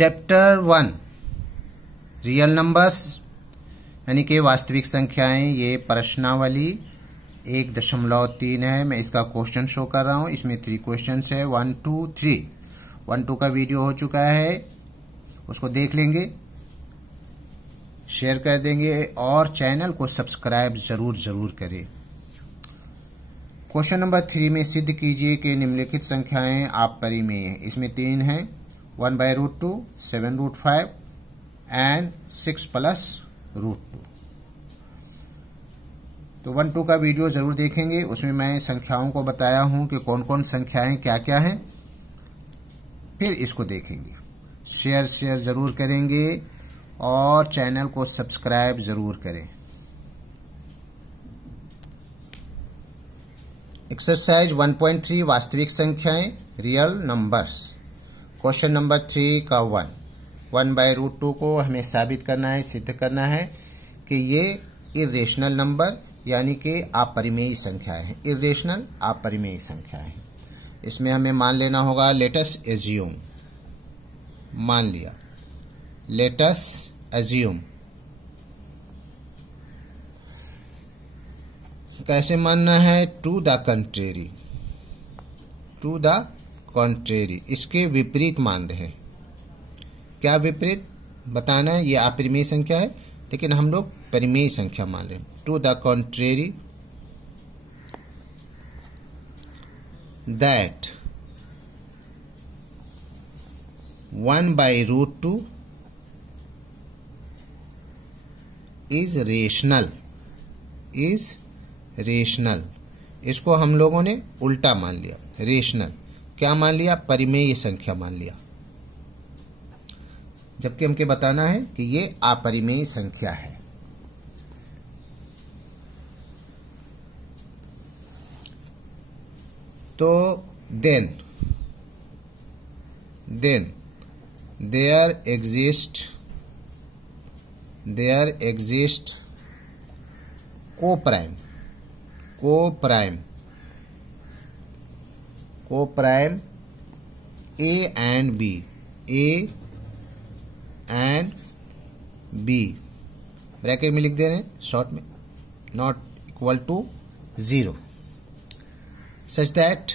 Chapter 1 real numbers यानी कि वास्तविक संख्याएं। ये प्रश्नावली 1.3 है। मैं इसका क्वेश्चन शो कर रहा हूं। इसमें 3 क्वेश्चंस है, 1, 2, 3। 1, 2 का वीडियो हो चुका है, उसको देख लेंगे, शेयर कर देंगे और चैनल को सब्सक्राइब जरूर करें। क्वेश्चन नंबर 3 में सिद्ध कीजिए कि निम्नलिखित संख्याएं आप परिमेय हैं। इसमें 3 हैं, 1/√2, 7√5 एंड 6+√2। तो 1, 2 का वीडियो जरूर देखेंगे। उसमें मैं संख्याओं को बताया हूं कि कौन कौन संख्याएं क्या क्या हैं। फिर इसको देखेंगे, शेयर जरूर करेंगे और चैनल को सब्सक्राइब जरूर करें। एक्सरसाइज 1.3 वास्तविक संख्याएं रियल नंबर्स। क्वेश्चन नंबर 3 का 1/√2 को हमें साबित करना है, सिद्ध करना है कि ये इर्रेशनल नंबर यानी कि अपरिमेय संख्याएं हैं। इर्रेशनल अपरिमेय संख्याएं हैं। इसमें हमें मान लेना होगा, लेटस एज्यूम, मान लिया, लेटस एज्यूम। कैसे मानना है? To the contrary, to the contrary, इसके विपरीत मान रहे हैं। क्या विपरीत बताना है? ये अपरिमेय संख्या है लेकिन हम लोग परिमेय संख्या मान रहे हैं। To the contrary that 1/√2 is rational, is rational. इसको हम लोगों ने उल्टा मान लिया, रेशनल। क्या मान लिया? परिमेय संख्या मान लिया, जबकि हमको बताना है कि ये अपरिमेय संख्या है। तो then there exist coprime A and B, bracket में लिख दे रहे हैं शॉर्ट में, not equal to 0, such that,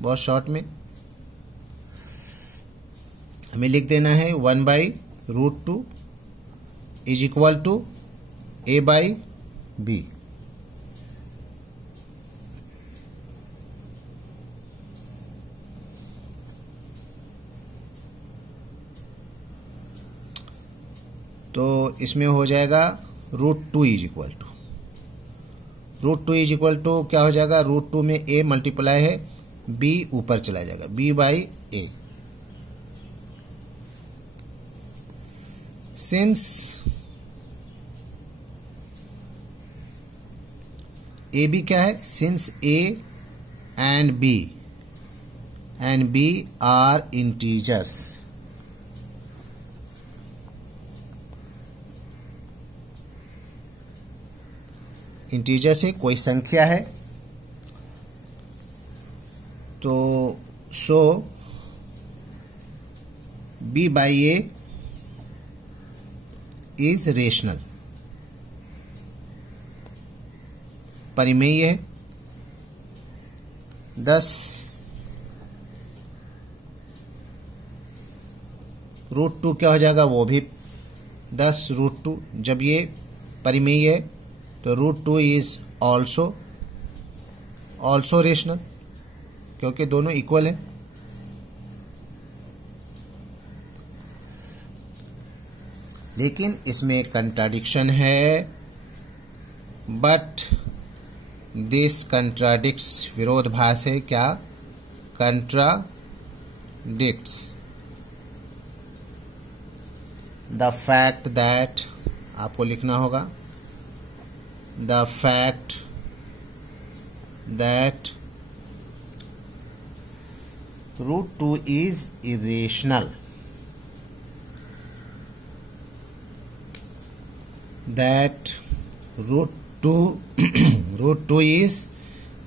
बहुत शॉर्ट में हमें लिख देना है 1/√2 इज इक्वल टू A/B। तो इसमें हो जाएगा √2 इज इक्वल टू क्या हो जाएगा? √2 में A मल्टीप्लाई है, B ऊपर चला जाएगा, B/A। सिंस AB क्या है? Since A and B are integers, integer से कोई संख्या है, तो सो B/A इज रेशनल, परिमेय है। 10 √2 क्या हो जाएगा? वो भी 10 √2। जब ये परिमेय है तो √2 इज ऑल्सो रेशनल, क्योंकि दोनों इक्वल है। लेकिन इसमें कंट्राडिक्शन है, बट दिस कंट्राडिक्ट्स, विरोधाभास है। क्या? कंट्राडिक्ट्स द फैक्ट दैट, आपको लिखना होगा, the fact that √2 is irrational, that √2 is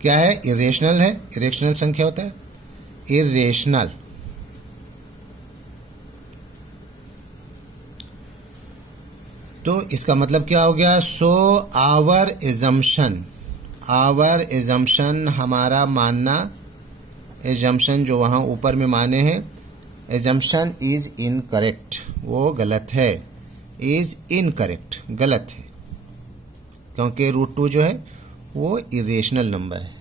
क्या है? इरेशनल है। इरेशनल संख्या होता है, इरेशनल तो इसका मतलब क्या हो गया? सो आवर एजम्पशन हमारा मानना, एजम्पशन जो वहां ऊपर में माने हैं, एजम्पशन इज इनकरेक्ट, वो गलत है, इज इनकरेक्ट, गलत है, क्योंकि √2 जो है वो इरेशनल नंबर है।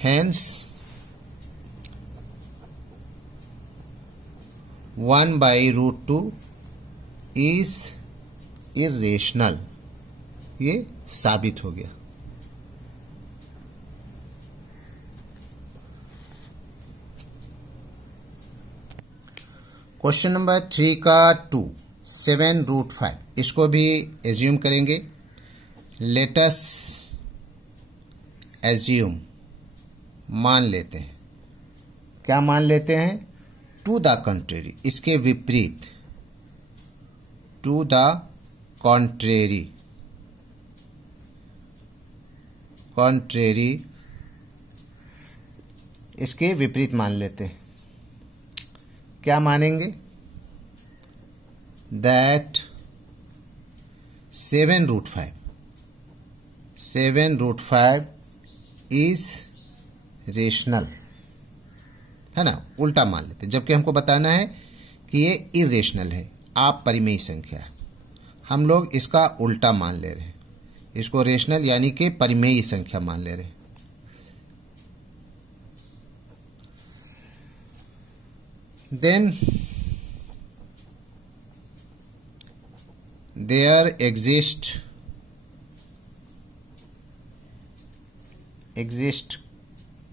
हेंस 1/√2 इज इरेशनल, ये साबित हो गया। क्वेश्चन नंबर 3 का 2, 7√5, इसको भी एज्यूम करेंगे। लेटस एज्यूम, मान लेते हैं। क्या मान लेते हैं? टू द कंट्रेरी, इसके विपरीत, टू द कॉन्ट्रेरी, कॉन्ट्रेरी इसके विपरीत मान लेते हैं। क्या मानेंगे? दैट 7√5 इज रेशनल, है ना, उल्टा मान लेते, जबकि हमको बताना है कि ये इरेशनल है, आप परिमेय संख्या है, हम लोग इसका उल्टा मान ले रहे हैं, इसको रेशनल यानी कि परिमेय संख्या मान ले रहे हैं। Then there exist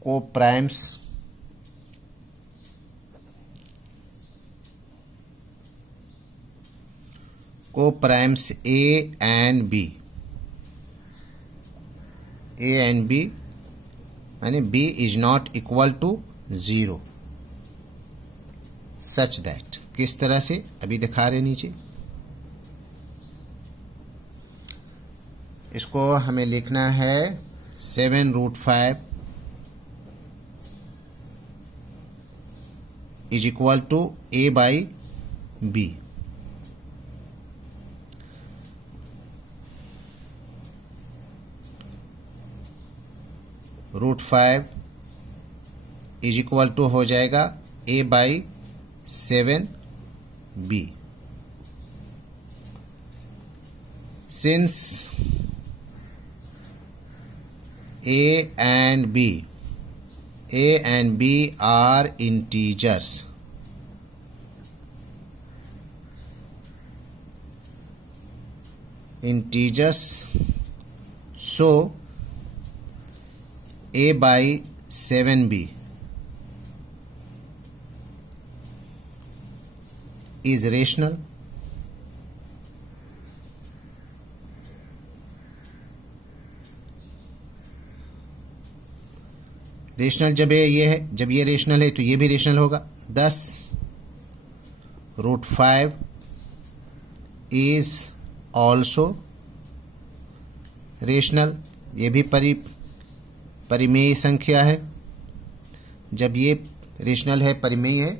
co-primes A and B, यानी B is not equal to 0, such that. किस तरह से? अभी दिखा रहे नीचे। इसको हमें लिखना है 7√5 is equal to A/B। √5 is equal to हो जाएगा A/7B। Since A and B are integers, so A/7B is rational। Rational जब ये है, जब ये रेशनल है तो ये भी रेशनल होगा। 10√5 इज ऑल्सो रेशनल, ये भी परिमेय संख्या है। जब ये रेशनल है, परिमेय है,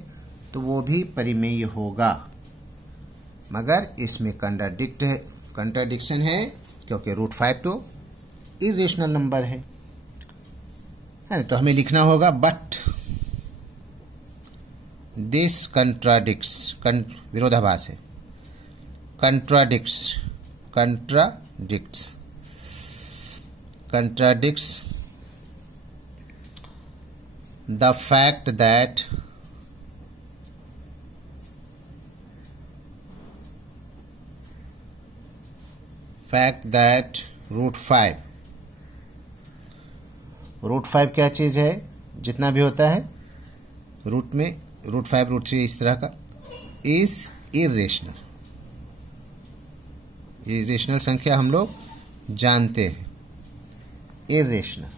तो वो भी परिमेय होगा, मगर इसमें कंट्राडिक्शन है, क्योंकि √5 तो इरेशनल नंबर है, तो हमें लिखना होगा बट दिस कंट्राडिक्ट्स, विरोधाभास है, contradicts the fact that √5 क्या चीज है? जितना भी होता है रूट में, √5 √3 इस तरह का, इज इरेशनल संख्या हम लोग जानते हैं, इरेशनल।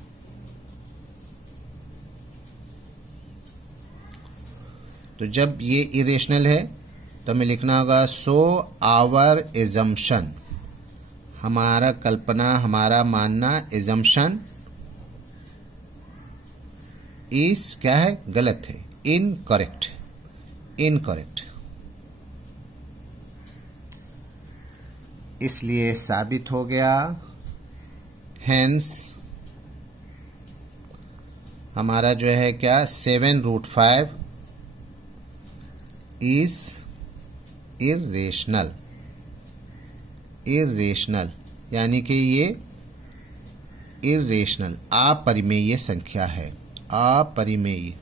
तो जब ये इरेशनल है तो हमें लिखना होगा सो आवर एजम्पशन, हमारा कल्पना, हमारा मानना, एजम्पशन इस क्या है? गलत है, इनकरेक्ट। इसलिए साबित हो गया, हेंस हमारा जो है क्या 7√5 इज इर्रेशनल। इर्रेशनल यानी कि ये इर्रेशनल अपरिमेय संख्या है, अपरिमेय।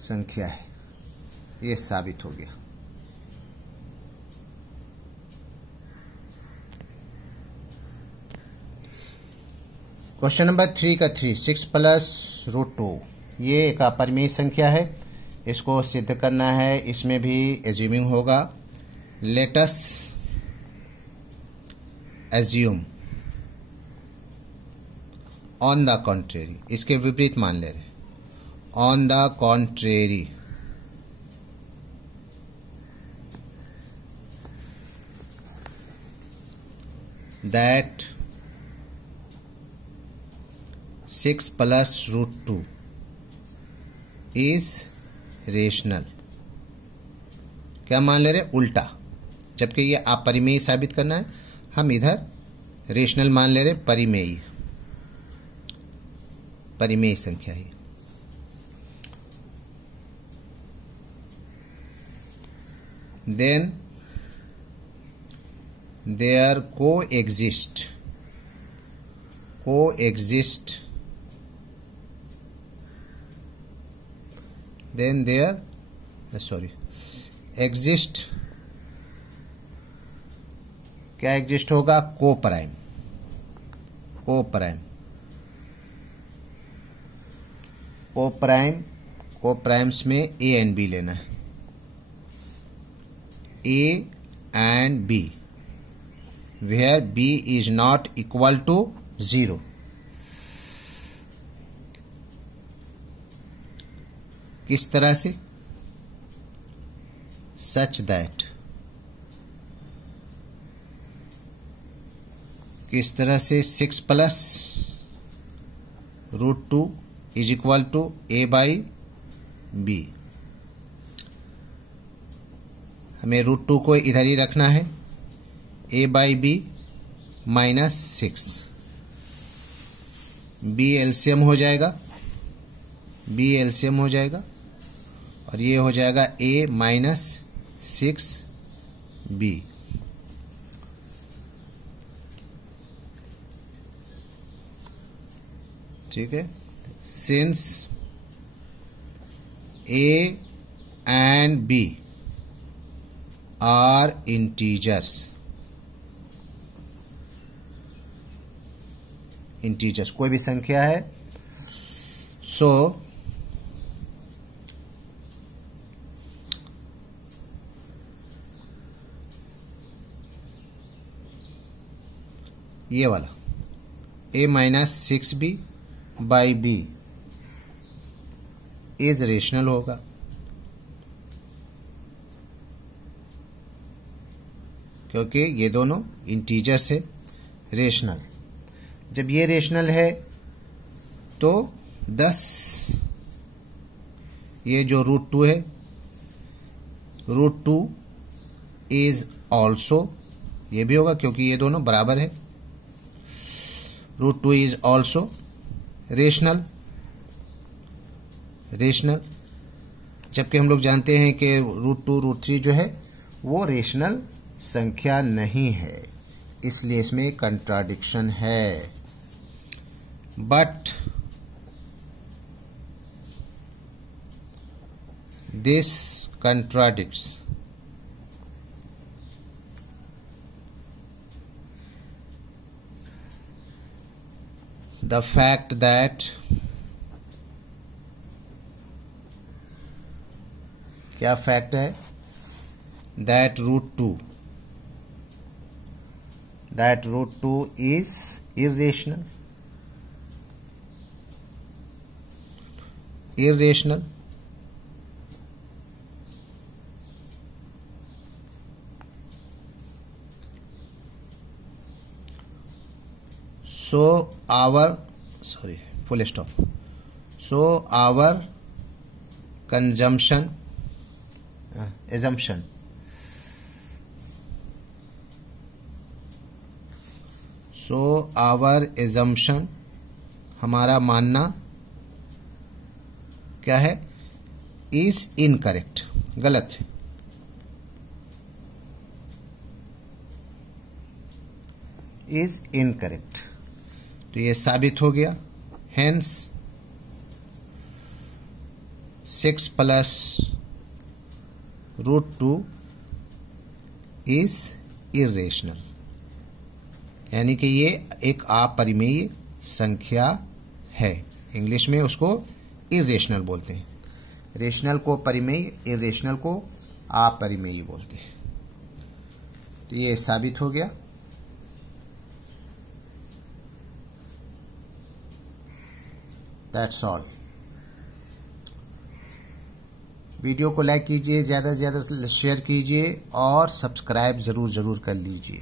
संख्या है, ये साबित हो गया। क्वेश्चन नंबर 3 का 3, 6 + √2 ये एक अपरिमेय संख्या है, इसको सिद्ध करना है। इसमें भी एज्यूमिंग होगा। Let us assume on the contrary, इसके विपरीत मान ले रहे, on the contrary that 6 + √2 is rational. क्या मान ले रहे? उल्टा, जबकि ये अपरिमेय साबित करना है, हम इधर रेशनल मान ले रहे, परिमेय, परिमेय संख्या है। Then there coexist then there exist, क्या एग्जिस्ट होगा? कोप्राइम, कोप्राइम, कोप्राइम, कोप्राइम्स में ए एंड बी लेना है, A and B, where B is not equal to 0। किस तरह से? सच दैट, किस तरह से? 6 + √2 इज इक्वल टू a/b। हमें √2 को इधर ही रखना है, a/b -6, b एलसीएम हो जाएगा, b एलसीएम हो जाएगा, और ये हो जाएगा a - 6b। ठीक है। Since a and b are integers, integers कोई भी संख्या है, सो ये वाला a - 6b/b इज रेशनल होगा। क्योंकि ये दोनों इंटीजर्स है, रेशनल। जब ये रेशनल है तो 10, ये जो √2 है, √2 इज ऑल्सो, ये भी होगा क्योंकि ये दोनों बराबर है, √2 इज ऑल्सो रेशनल, रेशनल। जबकि हम लोग जानते हैं कि √2, √3 जो है वो रेशनल संख्या नहीं है, इसलिए इसमें कंट्राडिक्शन है। But this contradicts the fact that क्या फैक्ट है? that √2 is irrational, irrational। So our full stop. So our consumption assumption. So our assumption, हमारा मानना क्या है, is incorrect, गलत है। is incorrect, तो ये साबित हो गया। Hence 6 plus √2 is irrational, यानी कि ये एक अपरिमेय संख्या है। इंग्लिश में उसको इरेशनल बोलते हैं। रेशनल को परिमेय, इरेशनल को अपरिमेय बोलते हैं। तो ये साबित हो गया। That's all. वीडियो को लाइक कीजिए, ज़्यादा से ज़्यादा शेयर कीजिए और सब्सक्राइब ज़रूर कर लीजिए।